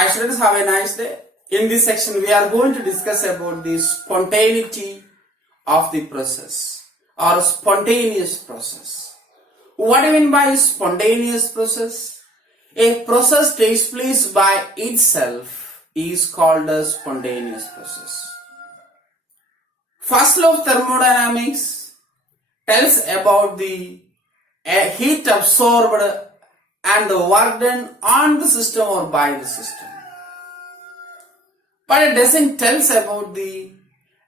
Hi students, have a nice day. In this section, we are going to discuss about the spontaneity of the process or spontaneous process. What do you mean by spontaneous process? A process takes place by itself is called a spontaneous process. First law of thermodynamics tells about the heat absorbed and the work done on the system or by the system. But it doesn't tell us about the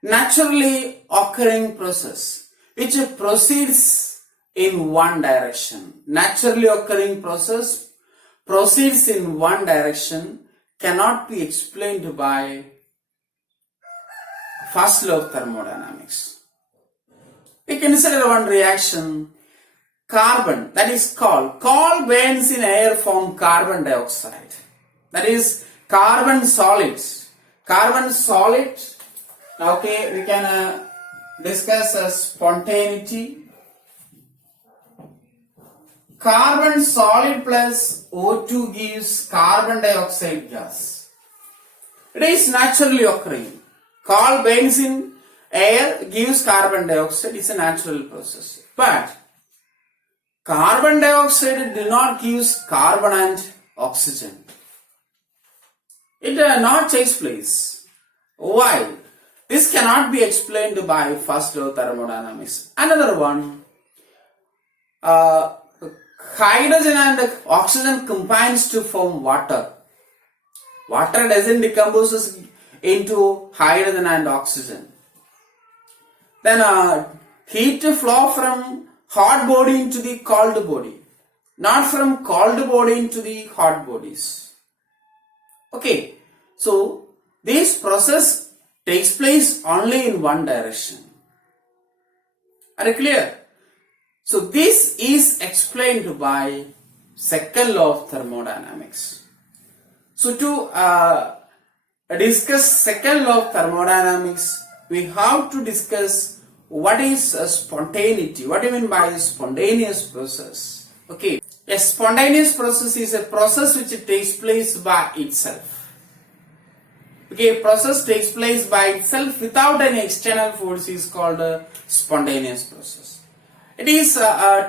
naturally occurring process which proceeds in one direction. Naturally occurring process proceeds in one direction cannot be explained by first law of thermodynamics. We consider one reaction. Carbon, that is coal burns in air from carbon dioxide. That is carbon solids. Okay, we can discuss spontaneity. Carbon solid plus O2 gives carbon dioxide gas. It is naturally occurring. Coal burns in air gives carbon dioxide. It's a natural process. But carbon dioxide do not give carbon and oxygen. It not takes place. Why? This cannot be explained by first law of thermodynamics. Another one, hydrogen and oxygen combines to form water. Water doesn't decompose into hydrogen and oxygen. Then heat flow from hot body into the cold body, not from cold body into the hot bodies. Okay, so this process takes place only in one direction. Are you clear? So this is explained by second law of thermodynamics. So to discuss second law of thermodynamics, we have to discuss what is spontaneity. What do you mean by spontaneous process? Okay, a spontaneous process is a process which takes place by itself. Okay, a process takes place by itself without any external force is called a spontaneous process. It is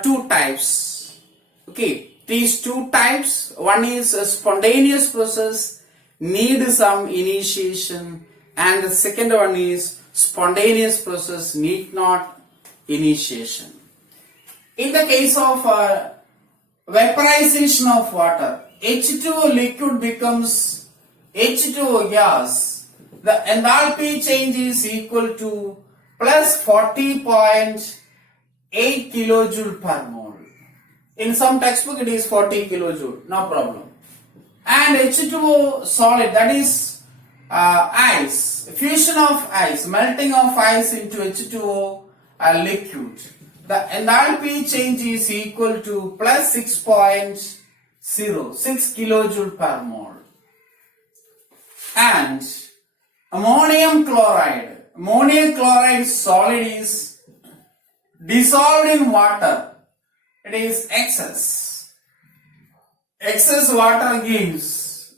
two types. Okay, these two types. One is a spontaneous process need some initiation, and the second one is spontaneous process need not initiation. In the case of vaporization of water, H2O liquid becomes H2O gas. The enthalpy change is equal to plus 40.8 kilojoule per mole. In some textbook it is 40 kilojoule, no problem. And H2O solid, that is ice, fusion of ice, melting of ice into H2O liquid. The enthalpy change is equal to plus 6.06 kilojoule per mole. And ammonium chloride solid is dissolved in water. It is excess water gives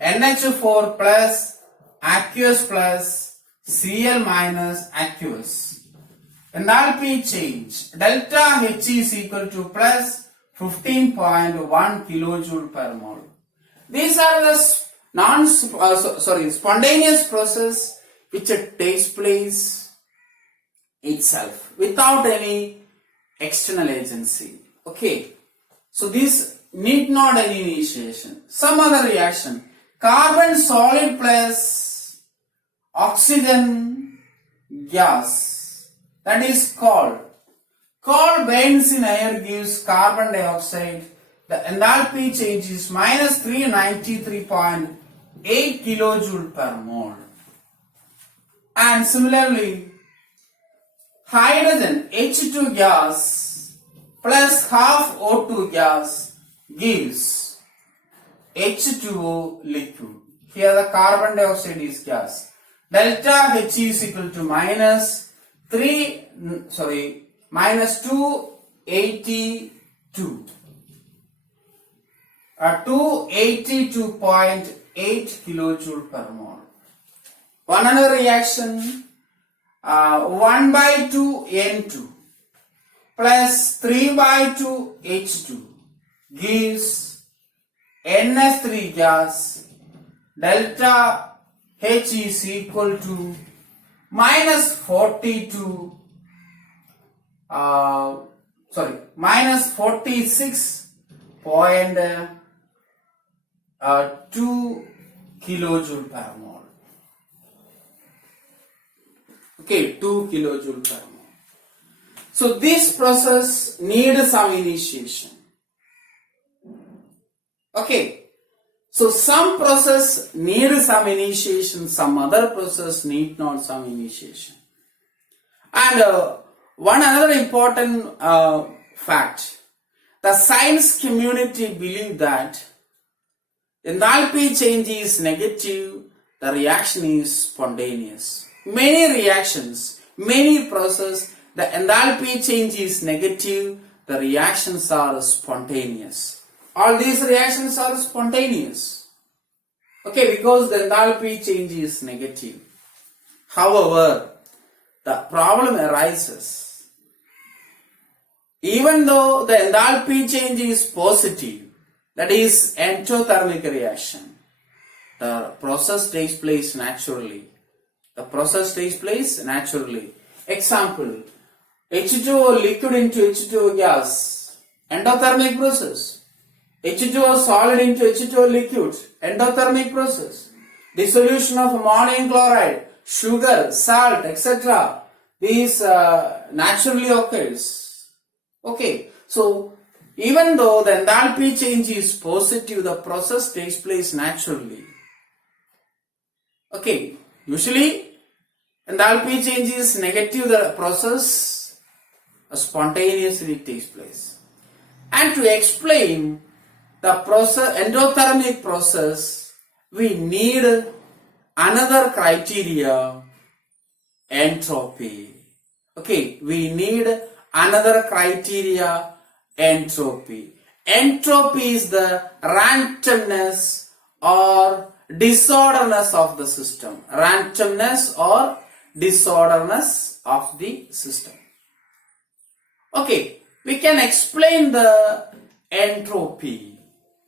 NH4 plus aqueous plus Cl minus aqueous. Enthalpy change delta H is equal to plus 15.1 kilojoule per mole. These are the spontaneous process which takes place itself without any external agency. Okay, so this need not any initiation. Some other reaction, carbon solid plus oxygen gas, that is coal burns in air gives carbon dioxide. The enthalpy change is minus 393.8 kilojoule per mole. And similarly, hydrogen H2 gas plus half O2 gas gives H2O liquid. Here the carbon dioxide is gas. Delta H is equal to minus 282. 282.8 8 kilojoule per mole. One another reaction, 1 by 2 N2 plus 3 by 2 H2 gives NS3 gas. Delta H is equal to minus 42, minus 46.2 kilojoule per mole. Okay, 2 kilojoule per mole. So this process needs some initiation. Okay. So some process need some initiation, some other process need not some initiation. And one another important fact, the science community believe that enthalpy change is negative, the reaction is spontaneous. Many reactions, many process, the enthalpy change is negative, the reactions are spontaneous. All these reactions are spontaneous. Okay, because the enthalpy change is negative. However, the problem arises. Even though the enthalpy change is positive, that is endothermic reaction, the process takes place naturally. The process takes place naturally. Example, H2O liquid into H2O gas, endothermic process. H2O solid into H2O liquid, endothermic process. Dissolution of ammonium chloride, sugar, salt, etc. These naturally occurs. Okay, so even though the enthalpy change is positive, the process takes place naturally. Okay, usually enthalpy change is negative, the process spontaneously takes place. And to explain the process, endothermic process, we need another criteria, entropy. Okay, we need another criteria, entropy. Entropy is the randomness or disorderness of the system. Randomness or disorderness of the system. Okay, we can explain the entropy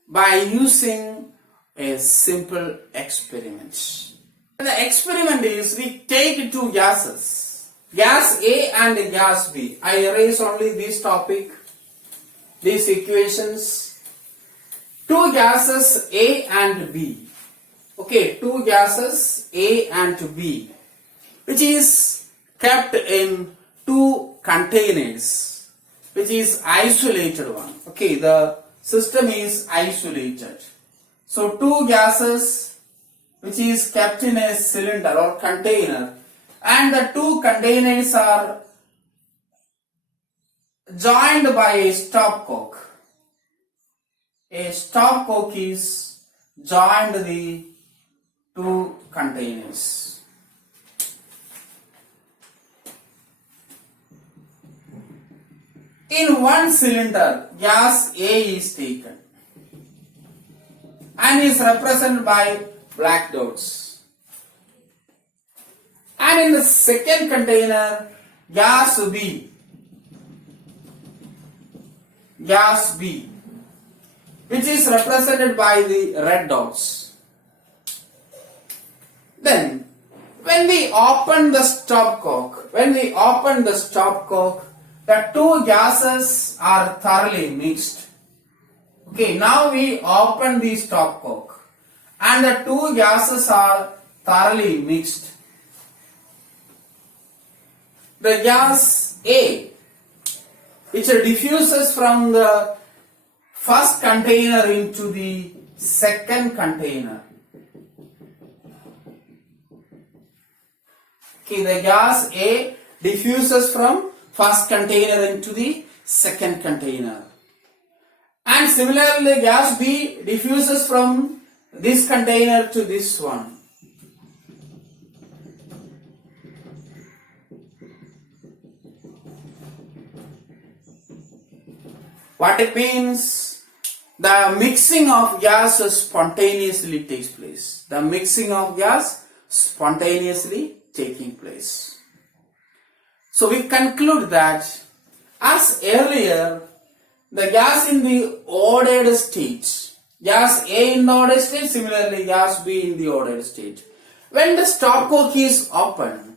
by using a simple experiment. The experiment is we take two gases, gas A and gas B. I erase only this topic, these equations. Two gases A and B. Okay, two gases A and B, which is kept in two containers, which is isolated one. Okay, the system is isolated. So two gases which is kept in a cylinder or container, and the two containers are joined by a stopcock. A stopcock is joined the two containers. In one cylinder, gas A is taken and is represented by black dots. And in the second container, gas B, which is represented by the red dots. Then, when we open the stopcock, the two gases are thoroughly mixed. Okay, now we open the stopcock and the two gases are thoroughly mixed. The gas A, which diffuses from the first container into the second container. Okay, the gas A diffuses from first container into the second container. And similarly, gas B diffuses from this container to this one. What it means? the mixing of gas spontaneously takes place. The mixing of gas spontaneously taking place. So we conclude that as earlier, the gas in the ordered state, gas A in the ordered state, similarly gas B in the ordered state. When the stopcock is open,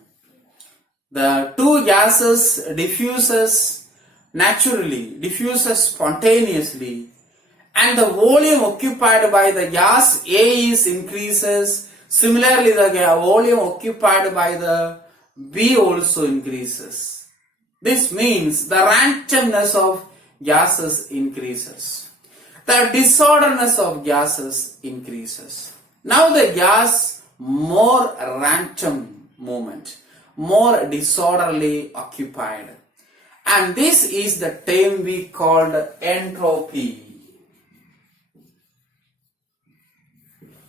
the two gases diffuses naturally, diffuses spontaneously, and the volume occupied by the gas A is increases. Similarly, the volume occupied by the B also increases. This means the randomness of gases increases. The disorderness of gases increases. Now the gas more random movement, more disorderly occupied. And this is the term we called entropy.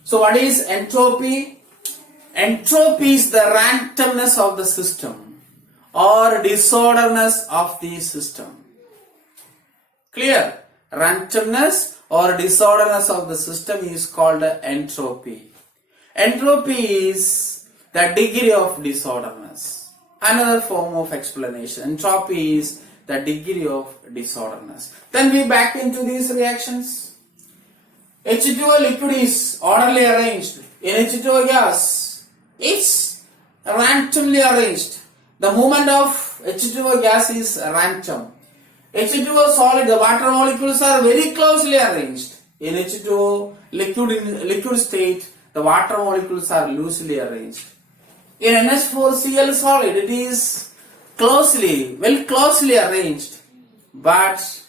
So what is entropy? Entropy is the randomness of the system or disorderness of the system. Clear? Randomness or disorderness of the system is called entropy. Entropy is the degree of disorderness. Another form of explanation. Entropy is the degree of disorderness. Then we back into these reactions. H2O liquid is orderly arranged. In H2O gas, it's randomly arranged. The movement of H2O gas is random. H2O solid, the water molecules are very closely arranged. In H2O liquid state, the water molecules are loosely arranged. In NH4Cl solid, it is well closely arranged. But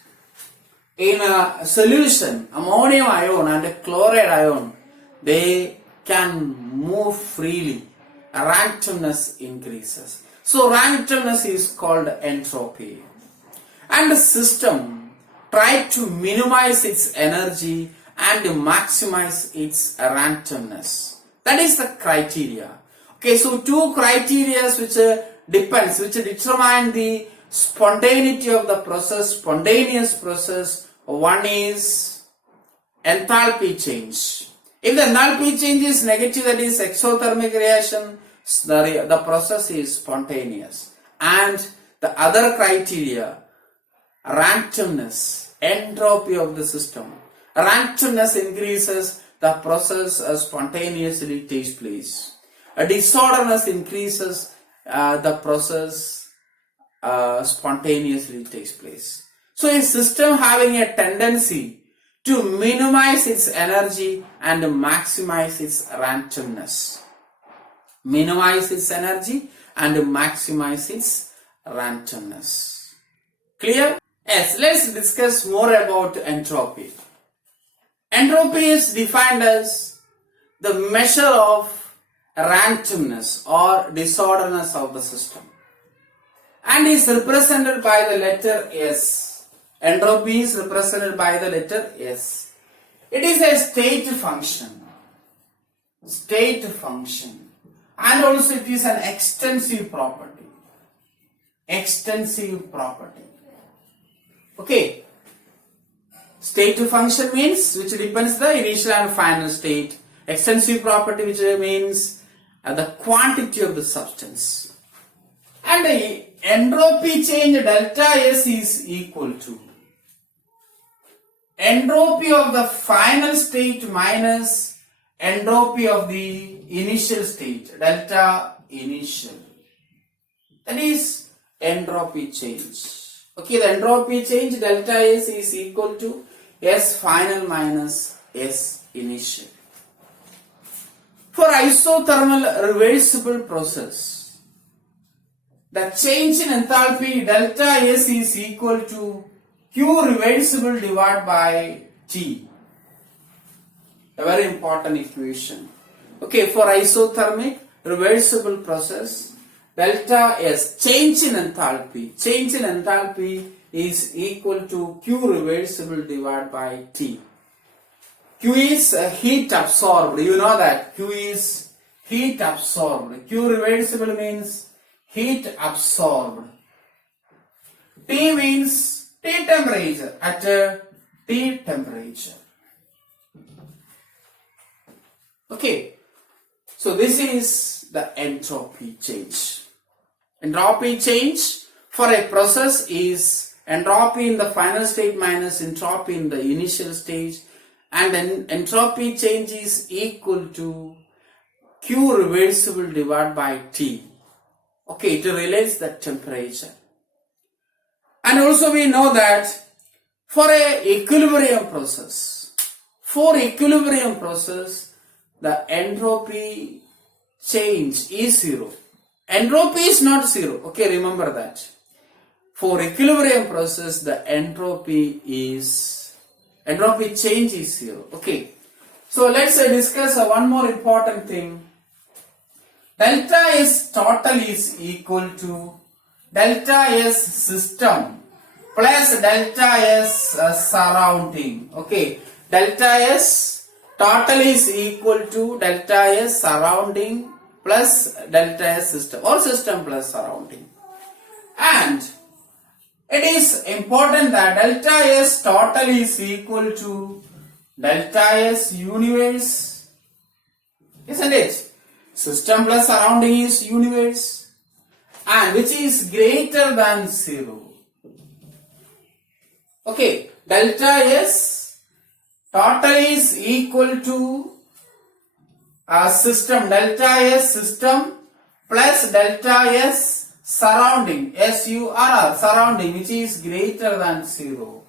in a solution, ammonium ion and a chloride ion, they can move freely. Randomness increases. So randomness is called entropy. And the system tries to minimize its energy and maximize its randomness. That is the criteria. Okay, so two criteria which determine the spontaneity of the process, spontaneous process. One is enthalpy change. If the enthalpy change is negative, that is exothermic reaction, the process is spontaneous. And the other criteria, randomness, entropy of the system. Randomness increases, the process spontaneously takes place. A disorderness increases, the process spontaneously takes place. So a system having a tendency to minimize its energy and maximize its randomness. Minimize its energy and maximize its randomness. Clear? Yes, let's discuss more about entropy. Entropy is defined as the measure of randomness or disorderness of the system and is represented by the letter S. Entropy is represented by the letter S. It is a state function. State function. And also it is an extensive property. Extensive property. Okay. State function means which depends the initial and final state. Extensive property which means the quantity of the substance. And the entropy change delta S is equal to entropy of the final state minus entropy of the initial state, delta initial. That is entropy change. Okay, the entropy change delta S is equal to S final minus S initial. For isothermal reversible process, the change in enthalpy delta S is equal to Q reversible divided by T. A very important equation. Okay, for isothermic reversible process, delta S, change in enthalpy is equal to Q reversible divided by T. Q is heat absorbed. You know that Q is heat absorbed. Q reversible means heat absorbed. T means T temperature. At T temperature. Okay, so this is the entropy change. Entropy change for a process is entropy in the final state minus entropy in the initial stage, and then entropy change is equal to Q reversible divided by T. Okay, it relates the temperature. And also we know that for a equilibrium process, the entropy change is zero. Entropy is not zero. Okay, remember that. For equilibrium process, the entropy change is zero. Okay. So let's discuss one more important thing. Delta S total is equal to delta S system plus delta S surrounding. Okay. Delta S total is equal to delta S surrounding plus delta S system, or system plus surrounding. And it is important that delta S total is equal to delta S universe, isn't it? System plus surrounding is universe, and which is greater than 0. Okay, delta S total is equal to system, delta S system plus delta S surrounding, SURR, surrounding, which is greater than 0.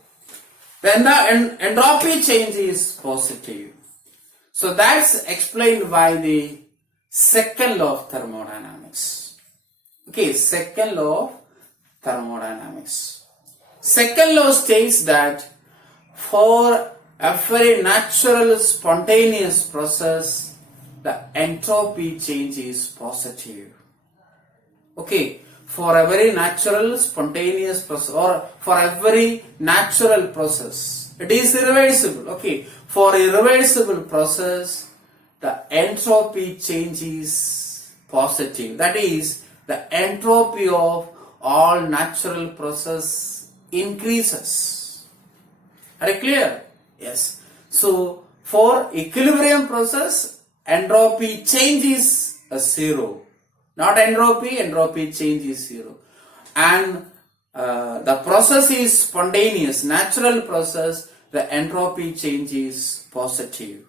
Then the entropy change is positive. So that's explained by the second law of thermodynamics. Okay, second law of thermodynamics. Second law states that for a very natural spontaneous process, the entropy change is positive. Okay, for a very natural spontaneous process, or for every natural process, it is irreversible. Okay, for irreversible process, the entropy change is positive. That is, the entropy of all natural process increases. Are you clear? Yes. So for equilibrium process, entropy change is 0. Not entropy, entropy change is 0. And the process is spontaneous, natural process, the entropy change is positive.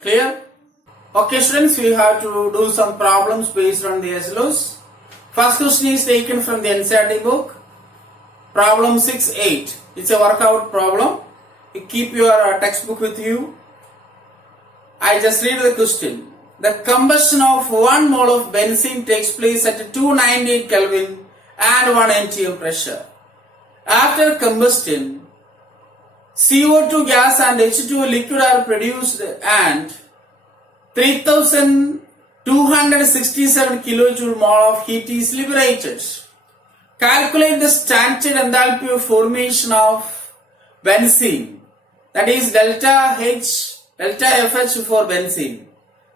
Clear? Okay students, we have to do some problems based on the SLOs. First question is taken from the NCERT book. Problem 6-8. It's a workout problem. You keep your textbook with you. I just read the question. The combustion of 1 mole of benzene takes place at 298 Kelvin and 1 atm pressure. After combustion, CO2 gas and H2O liquid are produced and 3267 kilojoule mole of heat is liberated. Calculate the standard enthalpy of formation of benzene, that is delta FH for benzene.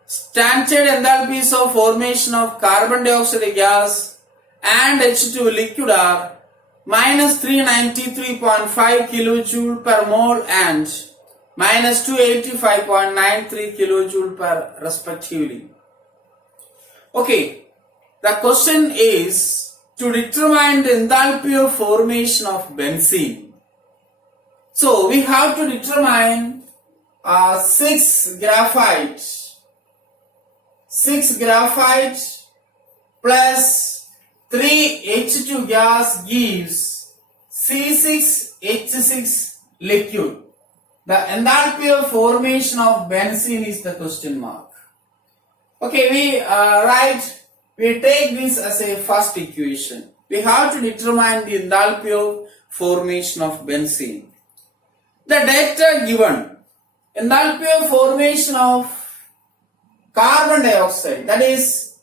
Standard enthalpies of formation of carbon dioxide gas and H2 liquid are minus 393.5 kilojoule per mole and minus 285.93 kilojoule per respectively. Okay, the question is to determine the enthalpy of formation of benzene. So we have to determine 6 graphite plus 3 H2 gas gives C6H6 liquid. The enthalpy of formation of benzene is the question mark. Okay, we take this as a first equation. We have to determine the enthalpy of formation of benzene. The data given, enthalpy of formation of carbon dioxide, that is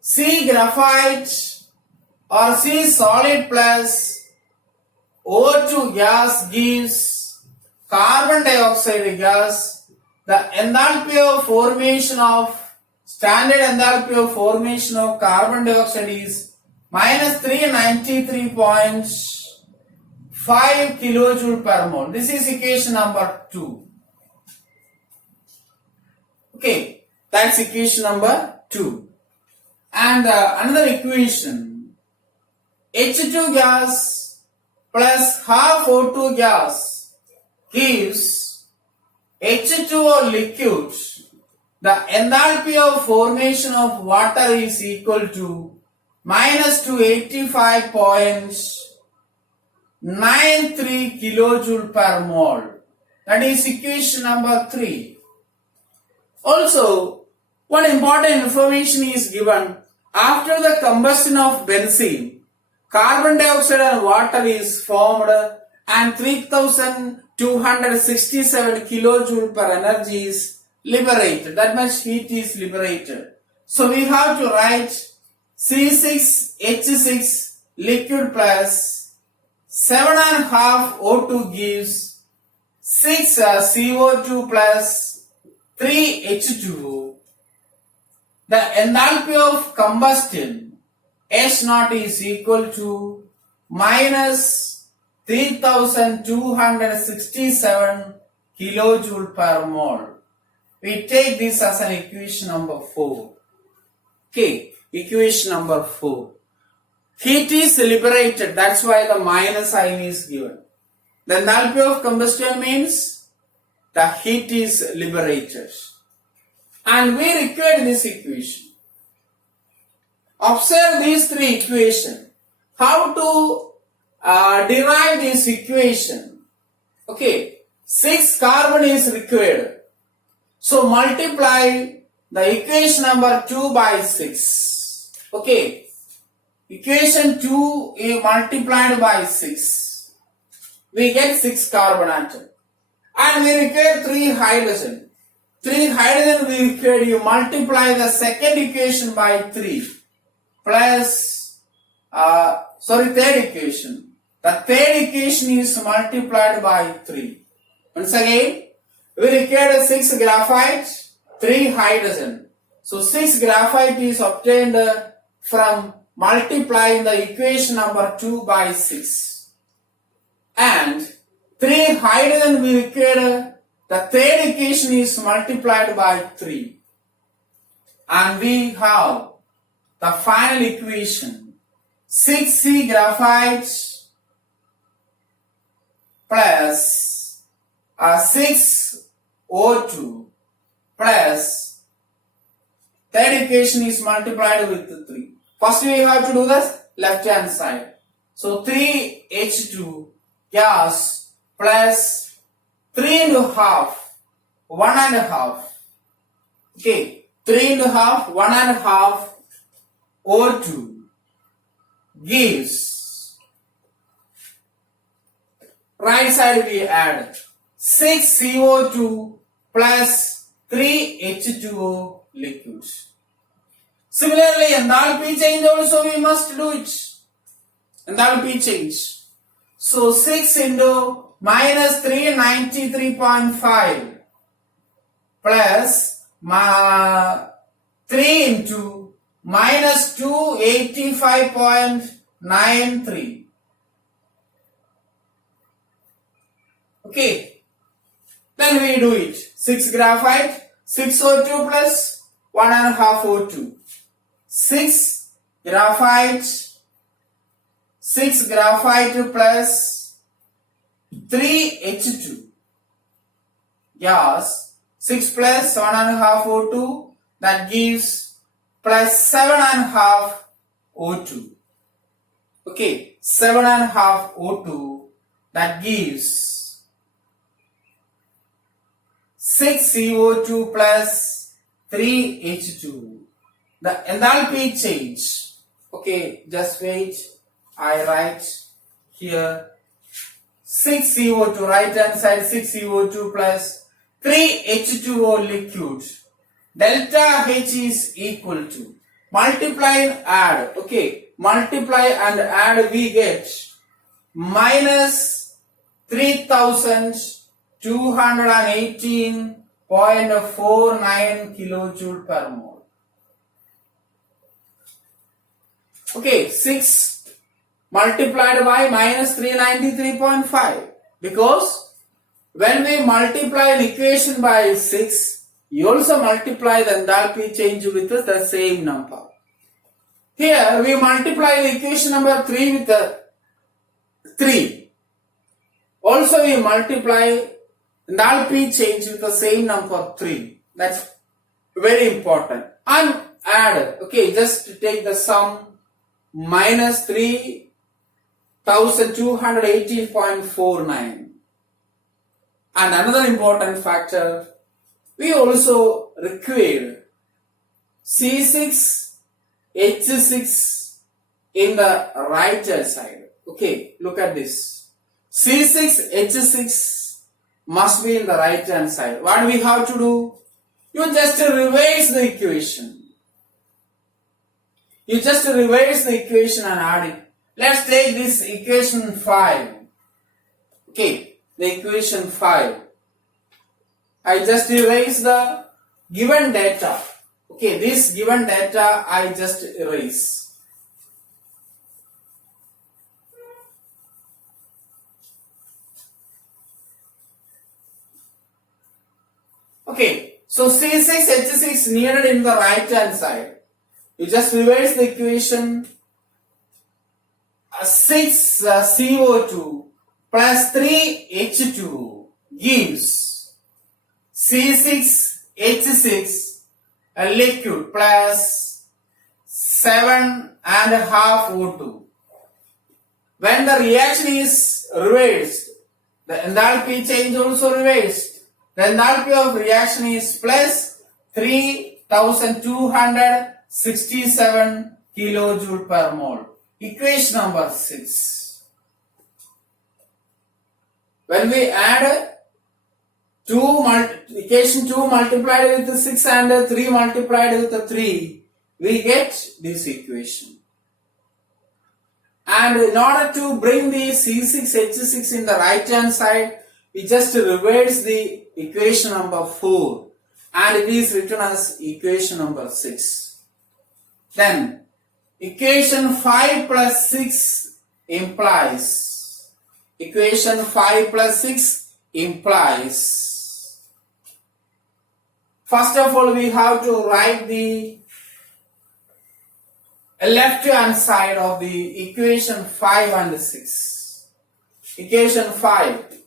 C graphite or C solid plus O2 gas gives carbon dioxide gas. The enthalpy of formation of standard enthalpy of formation of carbon dioxide is minus 393.5 5 kilojoule per mole. This is equation number 2. Okay, that's equation number 2. And another equation, H2 gas plus half O2 gas gives H2O liquid. The enthalpy of formation of water is equal to minus 285.93 kilojoule per mole. That is equation number 3. Also, one important information is given. After the combustion of benzene, carbon dioxide and water is formed and 3267 kilojoule per energy is liberated. That much heat is liberated. So we have to write C6H6 liquid plus 7.5 O2 gives 6 CO2 plus 3 H2O. The enthalpy of combustion H0 is equal to minus 3267 kilojoule per mole. We take this as an equation number 4. Okay, equation number 4. Heat is liberated, that's why the minus sign is given. The enthalpy of combustion means the heat is liberated. And we require this equation. Observe these 3 equations. How to derive this equation? Okay, 6 carbon is required. So multiply the equation number 2 by 6. Okay, equation 2 is multiplied by 6. We get 6 carbon atom. And we require 3 hydrogen. 3 hydrogen we require, you multiply the second equation by 3 plus, third equation. The third equation is multiplied by 3. Once again, we require 6 graphite, 3 hydrogen. So 6 graphite is obtained from multiplying the equation number 2 by 6. And 3 hydrogen we require, the third equation is multiplied by 3. And we have the final equation, 6C graphite plus 6 O2 plus third equation is multiplied with 3. First we have to do the left hand side. So 3H2 gas plus 3 into half, 1 and a half. Okay, 3 into half, 1 and a half O2 gives, right side we add 6 CO2 plus 3 H2O liquids. Similarly, enthalpy change also we must do it. Enthalpy change. So 6 into minus 393.5 plus 3 into minus 285.93. Okay. Then we do it. 6 graphite, 6 O2 plus 1.5 O2. 6 graphite plus 3 H2 gas, 6 plus 1.5 O2, that gives plus 7.5 O2. Okay, 7.5 O2, that gives 6 CO2 plus 3 H2. The enthalpy change. Okay, just wait. I write here 6 CO2, right hand side 6 CO2 plus 3 H2O liquid. Delta H is equal to, multiply and add. Okay, multiply and add, we get minus 3218.49 kilojoule per mole. Okay, 6 multiplied by minus 393.5, because when we multiply an equation by 6, you also multiply the enthalpy change with the same number. Here we multiply the equation number 3 with the 3. Also we multiply enthalpy change with the same number 3. That's very important. And add, okay, just take the sum minus 3218.49. And another important factor, we also require C6, H6 in the right hand side. Okay, look at this. C6, H6 must be in the right hand side. What we have to do? You just reverse the equation. You just reverse the equation and add it. Let's take this equation 5. Okay, the equation 5. I just erase the given data. Okay, this given data I just erase. Okay, so C6, H6 needed in the right hand side. You just reverse the equation. 6 CO2 plus 3 H2 gives C6 H6 a liquid plus 7.5 O2. When the reaction is reversed, the enthalpy change also reversed. The enthalpy of reaction is plus 3267 kilojoule per mole. Equation number 6. When we add equation 2 multiplied with 6 and 3 multiplied with 3, we get this equation. And in order to bring the C6, H6 in the right hand side, we just reverse the equation number 4 and it is written as equation number 6. Then equation 5 plus 6 implies, equation 5 plus 6 implies, first of all we have to write the left hand side of the equation 5 and 6. Equation 5,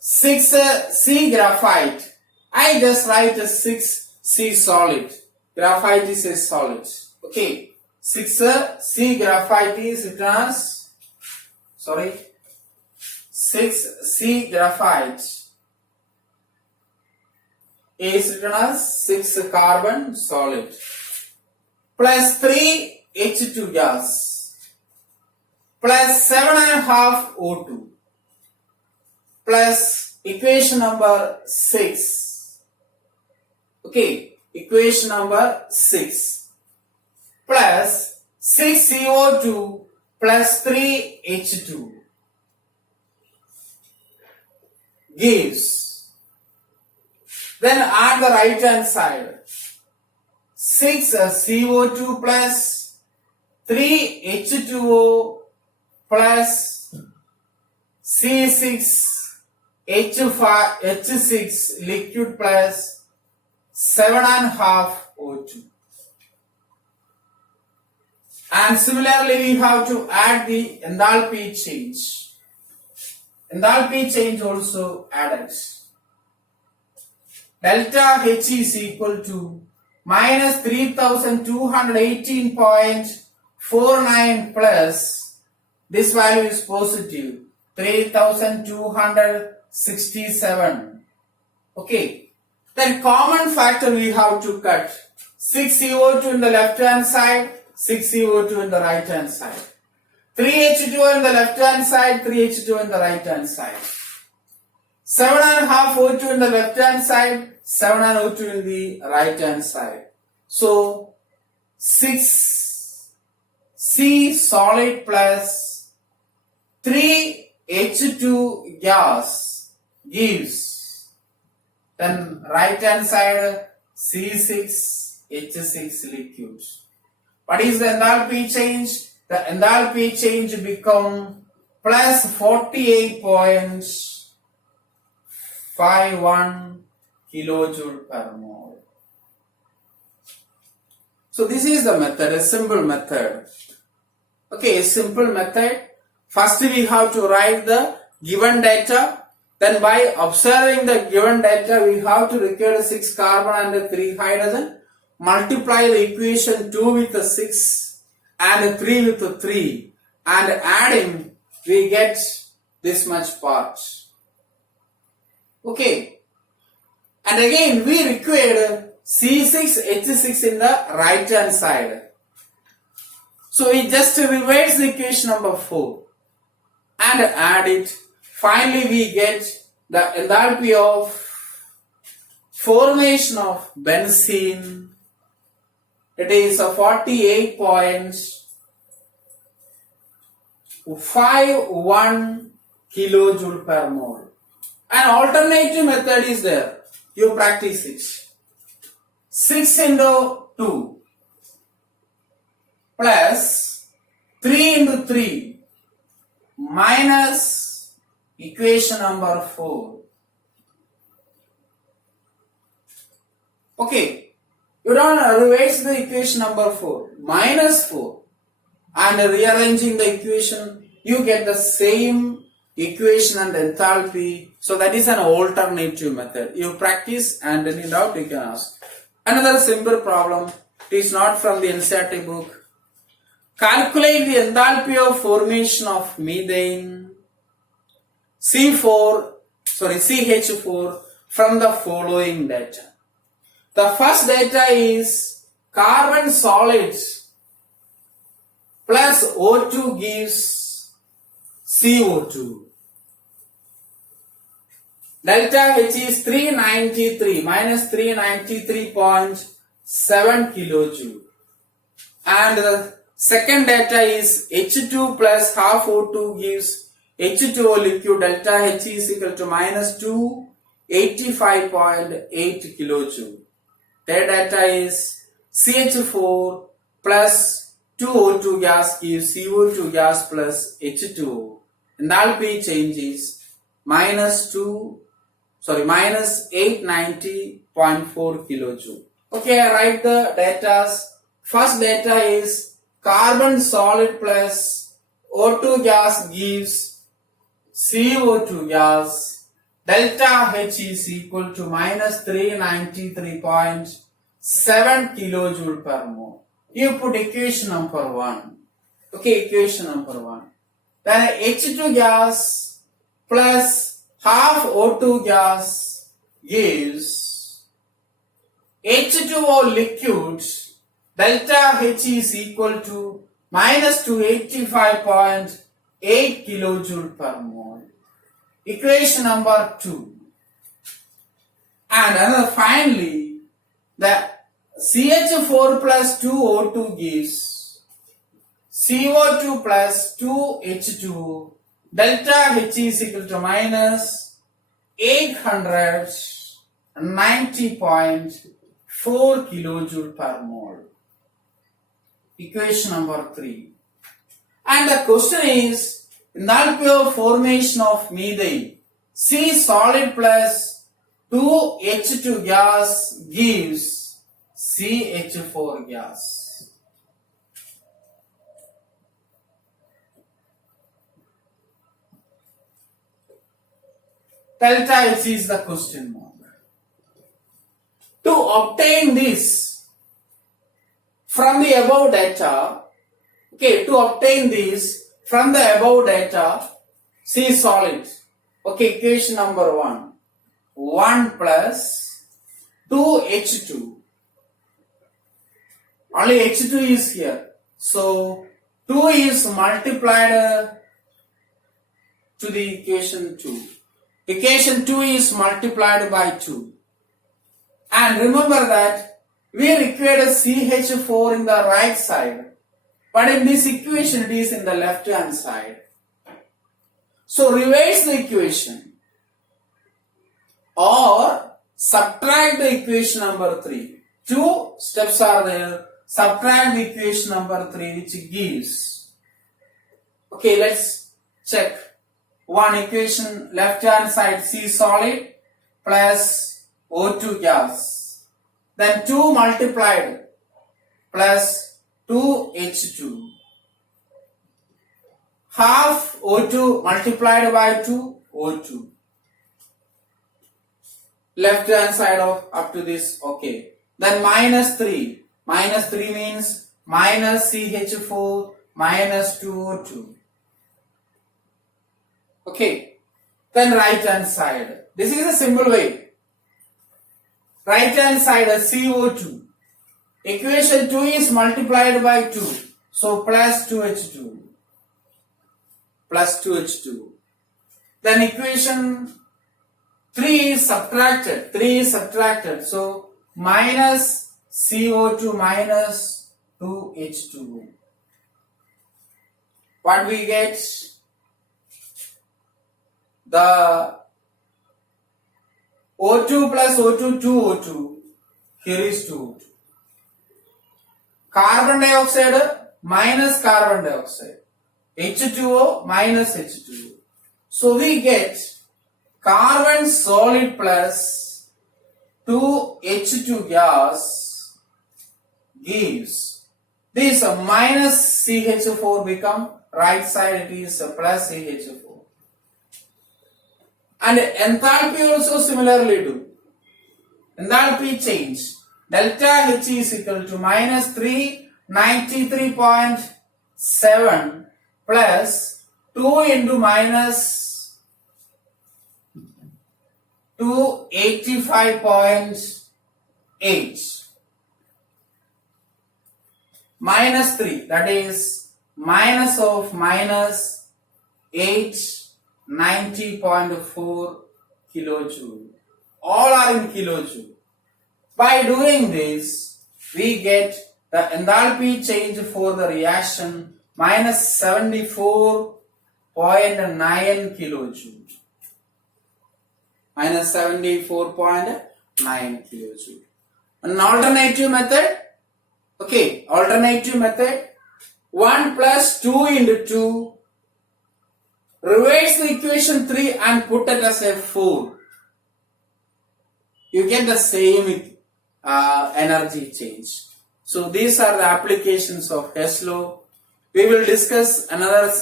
6 C graphite, I just write a 6 C solid, graphite is a solid, okay. 6 C graphite is written as, 6 C graphite is written as 6 carbon solid plus 3 H2 gas plus 7.5 O2 plus equation number 6. Okay, equation number 6 plus 6 CO2 plus 3 H2 gives, then add the right hand side, 6 CO2 plus 3 H2O plus C6 H6 liquid plus 7.5 O2. And similarly we have to add the enthalpy change. Enthalpy change also added. Delta H is equal to minus 3218.49 plus, this value is positive, 3267. Okay. Then common factor we have to cut. 6 CO2 in the left hand side, 6 CO2 in the right hand side. 3 H2O in the left hand side, 3 H2O in the right hand side. 7.5 O2 in the left hand side, 7 O2 in the right hand side. So 6 C solid plus 3 H2 gas gives, then right hand side C6 H6 liquid. What is the enthalpy change? the enthalpy change become plus 48.51 kilojoule per mole. So this is the method, a simple method. Okay, a simple method. First we have to write the given data. Then by observing the given data, we have to record 6 carbon and 3 hydrogen. Multiply the equation 2 with the 6 and 3 with the 3. And adding, we get this much part. Okay. And again, we required C6H6 in the right hand side. So we just reverse the equation number 4 and add it. Finally, we get the enthalpy of formation of benzene. It is a 48.51 kilojoule per mole. An alternative method is there. You practice it. 6 into 2 plus 3 into 3 minus equation number 4. Okay, you don't revise the equation number 4. Minus 4 and rearranging the equation, you get the same equation and enthalpy. So that is an alternative method. You practice and then in doubt you can ask. Another simple problem. It is not from the NCERT book. Calculate the enthalpy of formation of methane CH4 from the following data. The first data is carbon solids plus O2 gives CO2. Delta H is 393 minus 393.7 kilojoule. And the second data is H2 plus half O2 gives H2O liquid. Delta H is equal to minus 285.8 kilojoule. Third data is CH4 plus 2O2 gas gives CO2 gas plus H2O. Enthalpy change is minus 890.4 kilojoule. Okay, I write the data. First data is carbon solid plus O2 gas gives CO2 gas. Delta H is equal to minus 393.7 kilojoule per mole. You put equation number 1. Okay, equation number 1. Then H2 gas plus half O2 gas gives H2O liquid. Delta H is equal to minus 285.8 kilojoule per mole. Equation number 2. And another finally, the CH4 plus 2O2 gives CO2 plus 2H2. Delta H is equal to minus 890.4 kilojoule per mole. Equation number 3. And the question is, enthalpy of formation of methane. C solid plus 2H2 gas gives CH4 gas. Delta H is the question mark. To obtain this from the above data, from the above data, C solid. Okay, equation number 1. 1 plus 2H2. Only H2 is here. So, 2 is multiplied to the equation 2. Equation 2 is multiplied by 2. And remember that we required a CH4 in the right side. But in this equation, it is in the left hand side. So reverse the equation or subtract the equation number 3. 2 steps are there. Subtract the equation number 3, which gives Okay, let's check. One equation, left hand side C solid plus O2 gas. Then 2 multiplied plus 2H2. Half O2 multiplied by 2 O2. Left hand side of up to this, okay. Then minus 3. Minus 3 means minus CH4 minus 2O2. Okay. Then right hand side. This is a simple way. Right hand side is CO2. Equation 2 is multiplied by 2. So plus 2H2. Plus 2H2. Then equation 3 is subtracted. 3 is subtracted. So minus CO2 minus 2H2. What we get? The O2 plus O2, 2O2. Here is 2O2. Carbon dioxide minus carbon dioxide. H2O minus H2O. So we get carbon solid plus 2H2 gas gives this minus CH4 become right side, it is plus CH4. And enthalpy also similarly do. Enthalpy change. Delta H is equal to minus 393.7 plus 2 into minus 285.8 minus 3, that is minus of minus 890.4 kilojoule. All are in kilojoule. By doing this, we get the enthalpy change for the reaction minus 74.9 kilojoule. Minus 74.9 kilojoule. An alternative method. Okay, alternative method. 1 plus 2 into 2. Reverse the equation 3 and put it as a 4. You get the same energy change. So these are the applications of Hess law. We will discuss another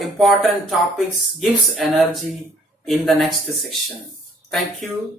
important topics, Gibbs energy, in the next section. Thank you.